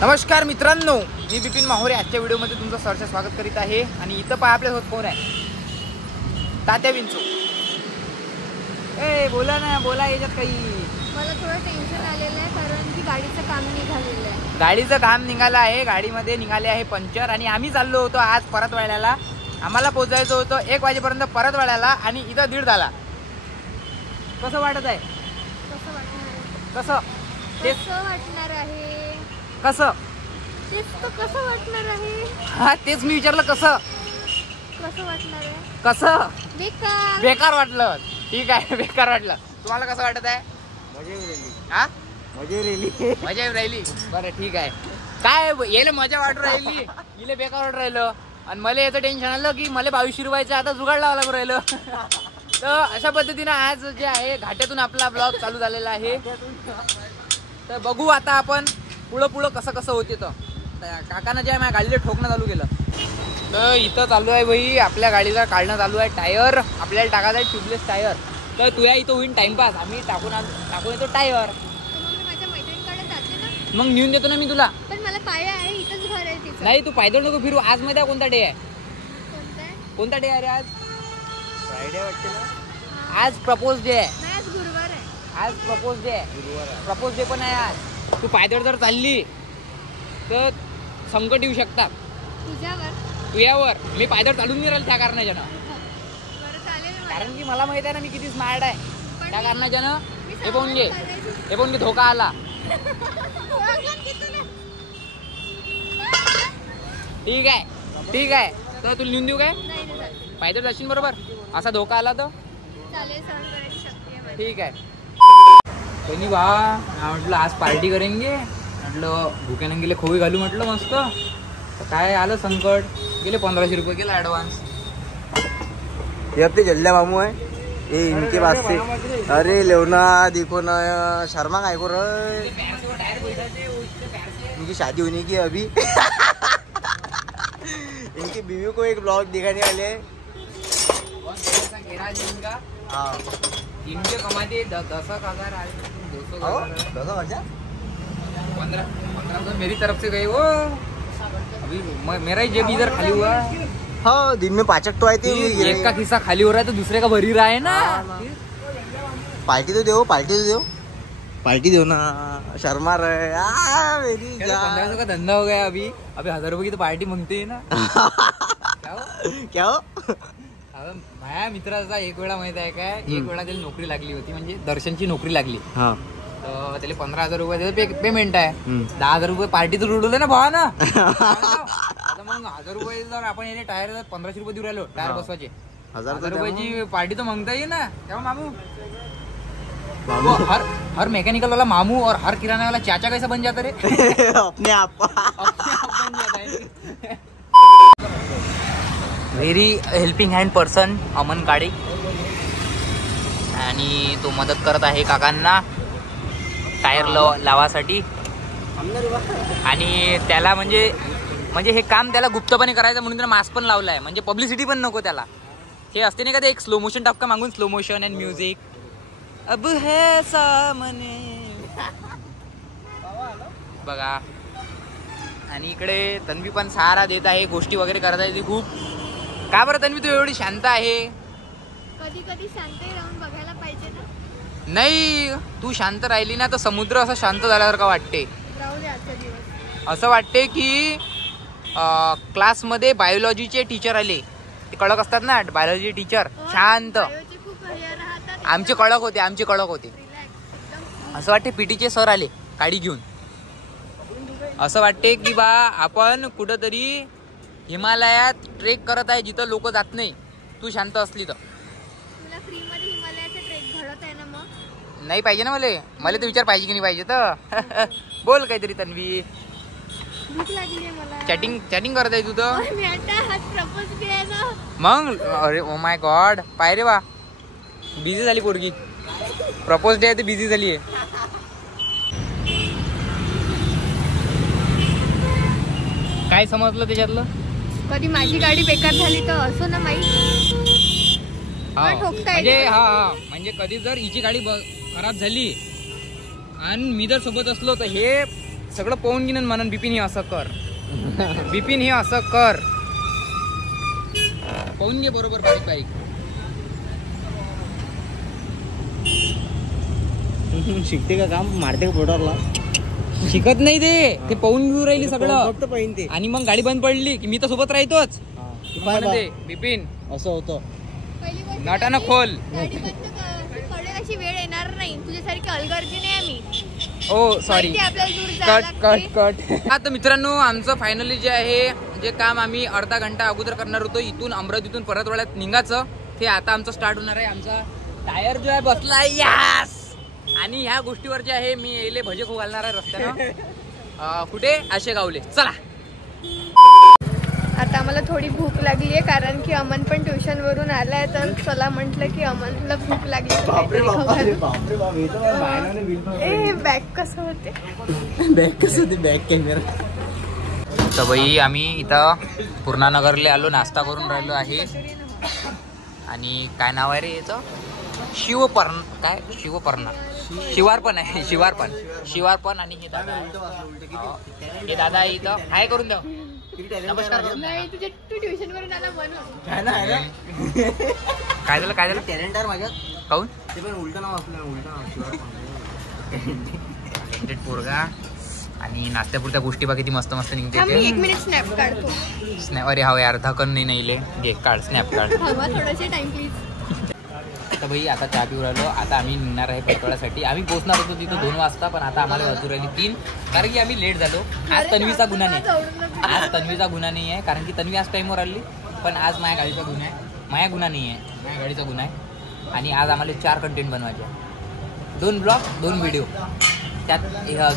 नमस्कार मित्रांनो, मी बिपिन माहोरे आजच्या व्हिडिओमध्ये तुमचं सहर्ष स्वागत करीत आहे. आणि इथं पहा आपल्यासोबत कोण आहे? तात्या विंचू. बोला ना, बोला. याच्यात काही मला थोडं टेन्शन आलेलं आहे कारण की गाडीचं काम निघालेलं आहे. गाडीचं काम निघालं आहे. गाडीमध्ये निघाले आहे पंक्चर. आणि आम्ही चाललो होतो आज परतवाड्याला. आम्हाला पोहोचायचं होतं 1 वाजेपर्यंत परतवाड्याला आणि इथं 1:30 झाला. कसं वाटत आहे? कसं वाटणार? कसं वाटणार आहे? कसं तेच तर कसं वाटणार आहे? हा, तेच मी विचारलं. कसं वाटणार आहे? कसं बेकार वाटलं. ठीक आहे, बेकार वाटलं. तुम्हाला कसं वाटत आहे? मजा येऊ राहिली. बरं, ठीक आहे. काय याला मजा वाटू राहिली, इले बेकार वाटू राहिलं. आणि मला याचं टेन्शन आलं की मला 2200 रुपयाचं आता जुगाड लावा लागू राहिलं. तर अशा पद्धतीनं आज जे आहे घाट्यातून आपला ब्लॉग चालू झालेला आहे. तर बघू आता आपण पुढं कसं होते. तर काकानं जे आहे माझ्या गाडीला ठोकणं चालू केलं. तर इथं चालू आहे भाई, आपल्या गाडीला काढणं चालू आहे. टायर आपल्याला टाकायचं आहे, ट्यूबलेस टायर. तर तुया इथं होईन टाइमपास. आम्ही टाकून येतो टायर. माझ्या मैत्रिणीकडे जाते ना, मग नेऊन देतो ना मी तुला. पण मला पाया आहे, इथंच घर आहे तिचं. नाही, तू पायदळ नको फिरू. आज माहिती आहे कोणता डे आहे? कोणता डे आहे रे? आज फ्रायडे वाटते ना. आज प्रपोज डे आहे. नाही, आज गुरुवार आहे. आज प्रपोज डे आहे. प्रपोज डे पण आहे आज. तू पायदळ जर चालली तर संकट येऊ शकतात तुझ्यावर. मी पायदळ चालून नाही राहील त्या कारणाच्यानं. कारण की मला माहित आहे ना मी किती स्मार्ट आहे. त्या कारणाच्यानं हे पाहून घे धोका आला. ठीक आहे. तर तुला लिहून देऊ काय? पायदळ जाशील बरोबर. असा धोका आला तर ठीक आहे. कोणी म्हटलं आज पार्टी करेंगे. म्हटलं भुक्यानं गेले खोवी घालू म्हटलं मस्त. तर काय आलं संकट. गेले 1500 रुपये गेला ऍडव्हान्स. ये अपने जल्ला मामू है ये, इनके पास से. अरे लेवना देखो ना, शर्मा काय को रहे. इनकी शादी होने की अभी. इनकी बीवी को एक ब्लॉग दिखाने वाले हैं. हाँ, इनके कमाते 10,000 आए. 10,000 15 मेरी तरफ से गए वो. अभी मेरा ही जेब इधर खाली हुआ. हाँ, दिन में 5 तो आए थे. एक का खिस्सा खाली हो रहा है तो दूसरे का भरी रहा है ना. पार्टी तो दो ना. शर्मा रहे मेरी 1500 का धंधा हो गया. अभी 1000 रुपये की तो पार्टी मांगते है ना. क्या हो? माझ्या मित्राचा एक वेळा माहित आहे काय, एक वेळा त्याला नोकरी लागली होती. म्हणजे दर्शनची नोकरी लागली. तर त्याला 15,000 रुपये पेमेंट आहे. 10,000 रुपये पार्टी तर उडवले ना भावा ना. आता मग 1000 रुपये जर आपण याने टायर 1500 रुपये देऊ राहिलो टायर बसवायचे, 1000 रुपयाची पार्टी तो मागता येईल ना. तेव्हा मामू हर मैकेनिकल वाला मामू और हर किराना वाला चाचा कैसा बन जाता रे. अपने आप बन जाता है. Very helping hand person Aman Kale. आणि तो मदत करत आहे काकांना टायर लावासाठी. आणि त्याला म्हणजे हे काम त्याला गुप्तपणे करायचं म्हणून त्याला मास्क पण लावलाय. म्हणजे पब्लिसिटी पण नको त्याला. हे असते नाही का, ते एक स्लो मोशन टाप का मागून स्लो मोशन अँड म्युझिक. अब है सामने बघा. आणि इकडे तन्वी पण सहारा देत आहे, गोष्टी वगैरे करत आहे ती खूप. का बरं तन्वी तू एवढी शांत आहे? कधी शांत राहून बघायला पाहिजे ना. नाही, तू शांत राहिली ना तर समुद्र असं शांत झाल्यासारखं वाटते. असं वाटते की क्लासमध्ये बायोलॉजीचे टीचर आले. ते कडक असतात ना बायोलॉजी टीचर, शांत. आमचे कडक होते. असं वाटते पीटीचे सर आले गाडी घेऊन. असं वाटते की बा आपण कुठंतरी हिमालयात ट्रेक करत आहे जिथं लोक जात नाही. तू शांत असली तर. नाही पाहिजे ना मला तर विचार पाहिजे की नाही पाहिजे तर. बोल काहीतरी तन्वी. चॅटिंग करत आहे तू तर. मग अरे ओ माय गॉड, पाय रे बा, बिझी झाली पोरगी. प्रपोज डे आहे ते बिझी झाली आहे. काय समजलं त्याच्यातलं? कधी माझी गाडी बेकार झाली तर असो ना माहिती. म्हणजे कधी जर हिची गाडी खराब झाली आणि मी जर सोबत असलो तर हे सगळं पाहून घेणं म्हणून बिपिन हे असं कर, बिपिन हे असं कर, पाहून घे बरोबर बारीक बारीक. शिकते का काम, मारते का पोटावरला? शिकत नाही ते पाहून घेऊ राहिली सगळं. फक्त पाहिजे ते. आणि मग गाडी बंद पडली की मी तर सोबत राहतोच. बिपिन असं होतं. पहिली गोष्ट नाटानं खोल. गाडी बंद पडेल अशी वेळ येणार नाही. तुझ्यासारखी अलगर्जी नाही आम्ही. ओ सॉरी, माहिती आपल्याला दूर जायला कट लागते. Cut cut. आता मित्रांनो, आमचं फायनली जे आहे, जे काम आम्ही अर्धा घंटा अगोदर करणार होतो इथून अमरावतीतून परतवाड्यात निघायचं, ते आता आमचं स्टार्ट होणार आहे. आमचा टायर जो आहे बसला आहे, यास. आणि ह्या गोष्टीवर जे आहे मी येले भजे खूप घालणार आहे रस्त्यानं. कुठे? आशेगावले. चला. आता आम्हाला थोडी भूक लागली आहे, कारण की अमन पण ट्युशन वरून आलाय. तर चला म्हटलं की अमनला भूक लागली तर काहीतरी खाऊ घालू. ए बॅग कसं होते, बॅग कसं होते, बॅग कॅमेरा. तर बाई आम्ही इथं पूर्णानगरला आलो, नाश्ता करून राहिलो आहे. आणि काय नाव आहे रे याचं? शिवपर्ण. काय शिवपर्ण? शिवारपण आहे, शिवारपण. शिवारपण. आणि हे दादा, हे दादा इथं हाय करून द्या, नमस्कार करून द्या. नाही तुझ्या तू ट्युशन वरून आला म्हणून. काय झालं, काय झालं? टॅलेंट आहे माझ्यात. काऊन? ते पण उलट नाव असलं, उलट नाव. पोरगा. आणि नाश्त्यापुरत्या गोष्टी बा किती मस्त मस्त निघते. थांब, मी 1 मिनिट स्नॅप काढतो. स्नॅप. अरे हा यार, धकन नाही ले, घे काढ, स्नॅप काढ. थांबा थोडासा टाइम प्लीज. तर भाई आता चहा पिऊ राहिलो. आता आम्ही निघणार आहे परतवाड्यासाठी. आम्ही पोहोचणार होतो तिथं 2 वाजता, पण आता आम्हाला वाजू राहिली 3, कारण की आम्ही लेट झालो. आज तन्वीचा गुन्हा नाही, आज तन्वीचा गुन्हा नाही आहे, कारण की तन्वी आज टाईमवर आली. पण आज माझ्या गाडीचा गुन्हा आहे, माझ्या गुन्हा नाही आहे, माझ्या गाडीचा गुन्हा आहे. आणि आज आम्हाला 4 कंटेंट बनवायचे, 2 ब्लॉग 2 व्हिडिओ. त्यात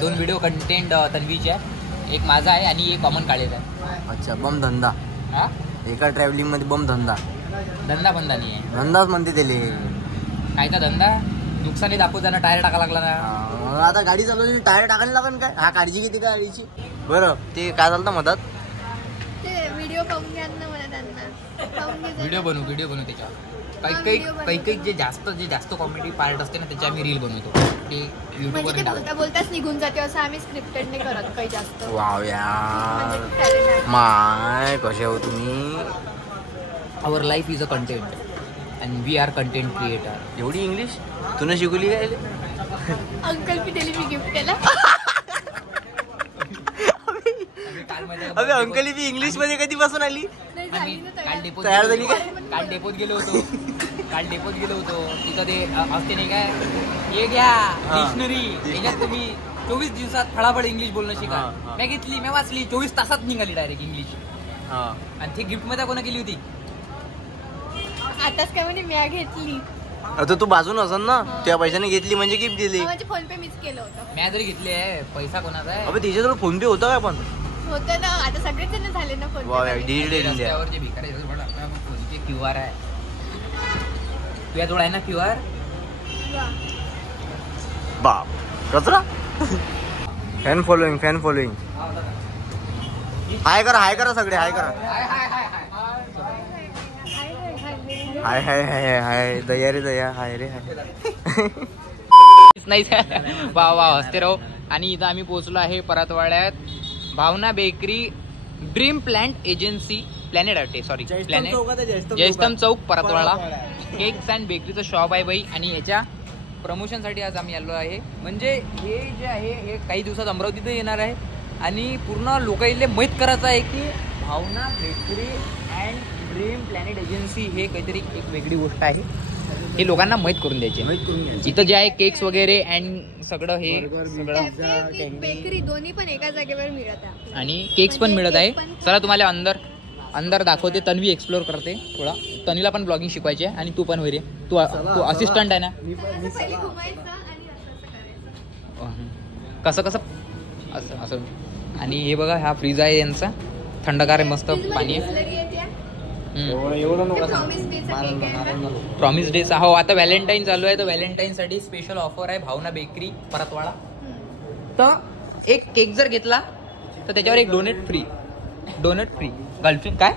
2 व्हिडिओ कंटेंट तन्वीचे आहे, एक माझा आहे आणि एक कॉमन काढलेला आहे. अच्छा, बम धंदा. हा, एका ट्रॅव्हलिंग मध्ये बम धंदा. धंदा बंदा नाही आहे. धंदाच म्हणते त्याले. कायचा धंदा? नुकसानी दाखवताना टायर टाका लागला ना. आता गाडी चालवली, टायर टाकायला लागेल काय? हा काळजी घेते का गाडीची? बरं, ते काय झालं मधात? ते व्हिडिओ पाहून घ्या ना मला, त्यांना पाहून घे. व्हिडिओ बनवू त्याच्यावर. काही जे जास्त कॉमेडी पार्ट असते ना, त्याची आम्ही रील बनवतो. ते म्हणजे युट्यूबवर ते बोलता बोलताच निघून जाते, असं आम्ही स्क्रिप्टेड नाही करत काही जास्त. वाव यार, म्हणजे talent आहे. माय कसे हो तुम्ही. Our life is a content and we are content creator. एवढी इंग्लिश तुला शिकवली काय? अंकल की दिली मी गिफ्ट त्याला. अबे अंकल बी इंग्लिश मध्ये कधीपासून आली? नाही झाली ना काल तयार. डेपोत तयार झाली काय? काल डेपोत गेलो होतो तिथं ते असते नाही काय, हे घ्या डिक्शनरी, याच्यात तुम्ही 24 दिवसात फळाफळ इंग्लिश बोलणं शिका. मी घेतली, मी वाचली, 24 तासात निघाली डायरेक्ट इंग्लिश. आणि ती गिफ्ट मध्ये कोणा केली होती? आताच काय म्हणे मी घेतली. आता तू बाजून असन ना, त्या पैशाने घेतली म्हणजे गिफ्ट दिली. म्हणजे फोन पे मिस केलं होतं. मी जरी घेतली आहे, पैसा कोणाचा आहे? अबे तिच्याजवळ फोन पे होता काय? पण होतं ना, आता सगळेच जण झाले ना phone wow, pay. Digital India. रस्त्यावर जे भिकारी आहेत, बघा, आपल्या फोनचे QR आहे. तुझ्याजवळ आहे ना QR? बाप कचरा. फॅन फॉलोइंग हाय करा सगळे, हाय करा. हाय हाय हाय हाय दया रे दया, हाय रे हाय. नाही वा हसते राहो. आणि इथं आम्ही पोहोचलो आहे परतवाड्यात, Bhavana bakery dream planet agency, Jaistambh Chowk Paratwada. Cakes and बेकरीचं शॉप आहे बाई. आणि याच्या प्रमोशनसाठी आज आम्ही आलो आहे. म्हणजे हे जे आहे हे काही दिवसात अमरावतीत येणार आहे. आणि पूर्ण लोकांना माहीत करायचं आहे की Bhavana bakery and dream planet agency हे काहीतरी एक वेगळी गोष्ट आहे. हे लोकांना माहीत करून द्यायचे. इथं जे आहे केक्स वगैरे अँड सगळं हे सगळं बेकरी दोन्ही पण एका जागेवर मिळत आहे. आणि केक्स पण मिळत आहे. चला तुम्हाला अंदर दाखवते. तन्वी एक्सप्लोर करते थोडा. तन्वीला पण ब्लॉगिंग शिकवायची आहे. आणि तू पण होई रे, तू असिस्टंट आहे ना. पहिले घुमायचं आणि कसं असं. आणि हे बघा, हा फ्रीज आहे यांचा, थंडगार आहे, मस्त पाणी आहे. प्रॉमिस डेचा. हो, आता व्हॅलेंटाईन चालू आहे, तर व्हॅलेंटाईन साठी स्पेशल ऑफर आहे भावना बेकरी परतवाडा. तर एक केक जर घेतला तर त्याच्यावर एक डोनेट फ्री. गर्लफ्रेंड काय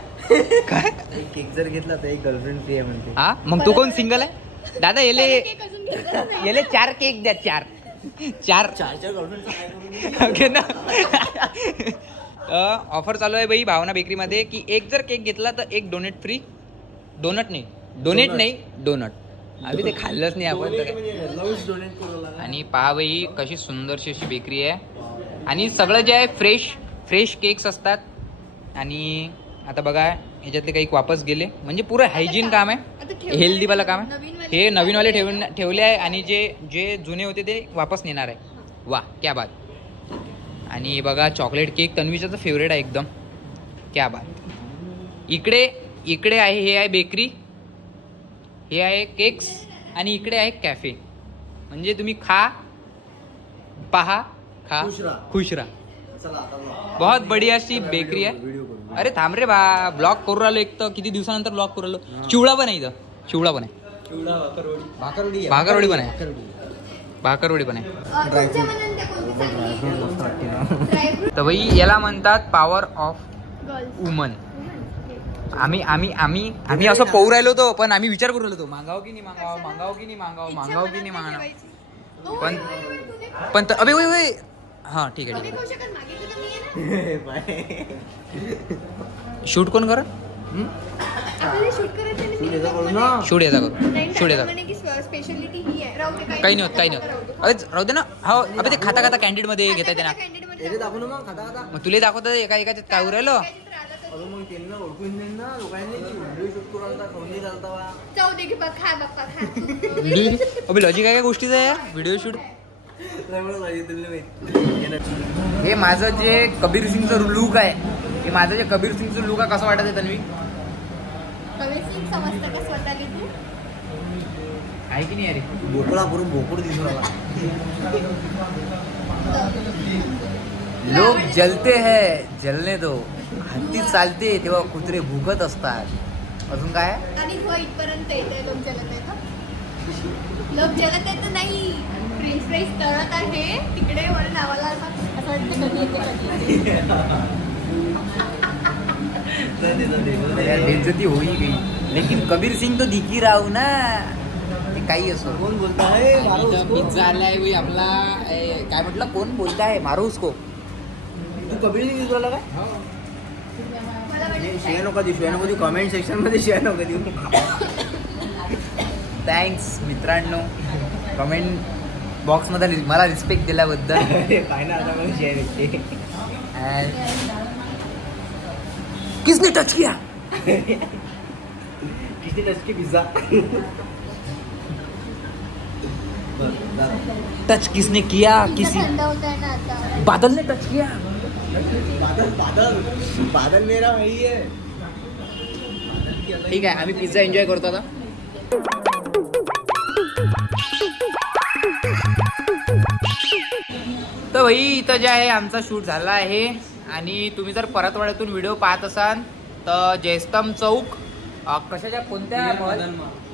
केक जर घेतला तर एक गर्लफ्रेंड फ्री आहे म्हणते. हा, मग तू कोण सिंगल आहे? दादा येले 4 केक द्या, 4 चार गर्लफ्रेंड ओके ना. ऑफर चालू आहे बाई भावना बेकरीमध्ये की एक जर केक घेतला तर एक डोनेट फ्री. डोनेट नाही डोनट. आम्ही ते खाल्लंच नाही आपण तर. आणि पहा बाई कशी सुंदरशी अशी बेकरी आहे आणि सगळं जे आहे फ्रेश केक्स असतात. आणि आता बघा ह्याच्यातले काही वापस गेले म्हणजे पुरं हायजीन काम आहे, हेल्दी वाला काम आहे. हे नवीनवाले ठेवले आहे आणि जे जुने होते ते वापस नेणार आहे. वा क्या बात. आणि बघा चॉकलेट केक तन्वीचा तर फेवरेट आहे एकदम. क्या बात. इकडे आहे हे आहे बेकरी, हे आहे केक्स आणि इकडे आहे कॅफे. म्हणजे तुम्ही खा पहा खा खुश राहा. बहुत बढ़िया अशी बेकरी आहे. अरे थांब रे बा, ब्लॉग करू राहिलो. एक तर किती दिवसानंतर ब्लॉग करू राहिलो. चिवडा पण आहे इथं. चिवडा पण आहे, भाकरवडी पण आहे, भाकरवडी पण आहे. तर बाई याला म्हणतात पॉवर ऑफ वुमन. आम्ही असं पाहू राहिलो होतो पण आम्ही विचार करू राहिलो होतो मागाव की नाही मागाव. पण अबे वय हा ठीक आहे. शूट कोण कर शूट याचा काही नाही होत अरे राहू दे ना. हो अबे ते खाता कॅन्टीन मध्ये घेता येते ना. मग तुला दाखवत एका काय उरायलो. अबे लॉजिक काय गोष्टीचं आहे व्हिडिओ शूट. हे माझं जे कबीर सिंगचं लुक आहे, हे माझं जे कबीर सिंगचं लुक आहे कसं वाटत आहे तन्वी? आहे की नाही अरे बोकडा करून बोकड दिसून आला. लोक जलते है जलने दो. हत्ती चालते तेव्हा कुत्रे भुकत असतात. अजून काय इथपर्यंत येते. लोक जलत येत नाही. फ्रेंच फ्राईज तळत आहे तिकडे वर नावाला असं बेइज्जती होई गई. लेकिन कबीर सिंग तो दिखी राहू ना. काही असो. कोण बोलताय पिझ्झा आलाय आपला. काय म्हटलं कोण बोलताय मारू उसको. तू कबीर सिंग दिसला काय? शिवाय नको देऊ कमेंट सेक्शन मध्ये. शिवाय नको देऊ. थँक्स मित्रांनो कमेंट बॉक्स मध्ये मला रिस्पेक्ट दिल्याबद्दल. किसने टच किया? किसने टच किया पिज्जा? टच किसने किया? किसी बादल ने टच किया. बादल मेरा भाई है. ठीक आहे आम्ही पिझ्झा एन्जॉय करतो आता. तर भाई इथं जे आहे आमचा शूट झाला आहे. आणि तुम्ही जर परतवाड्यातून व्हिडिओ पाहत असाल तर जयस्तंभ चौक कशाच्या कोणत्या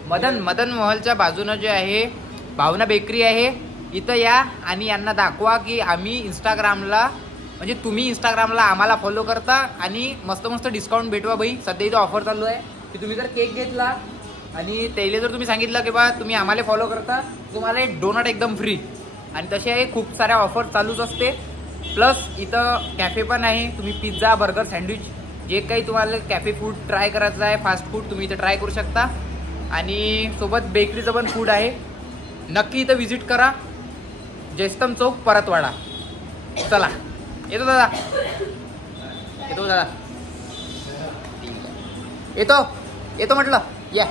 मदन महलच्या बाजूनं जे आहे भावना बेकरी आहे. इथं या आणि यांना दाखवा की आम्ही इंस्टाग्रामला म्हणजे तुम्ही इंस्टाग्रामला आम्हाला फॉलो करता आणि मस्त डिस्काउंट भेटवा बाई. सध्या इथं ऑफर चालू आहे की तुम्ही जर केक घेतला आणि त्याला जर तुम्ही सांगितलं की बा तुम्ही आम्हाला फॉलो करता तुम्हाला एक डोनट एकदम फ्री. आणि तसे आहे खूप साऱ्या ऑफर चालूच असते. प्लस इथं कॅफे पण आहे. तुम्ही पिझ्झा बर्गर सँडविच जे काही तुम्हाला कॅफे फूड ट्राय करायचं आहे फास्ट फूड तुम्ही इथं ट्राय करू शकता. आणि सोबत बेकरीचं पण फूड आहे. नक्की इथं व्हिजिट करा. जयस्तंभ चौक परतवाडा. चला येतो दादा येतो म्हटलं या.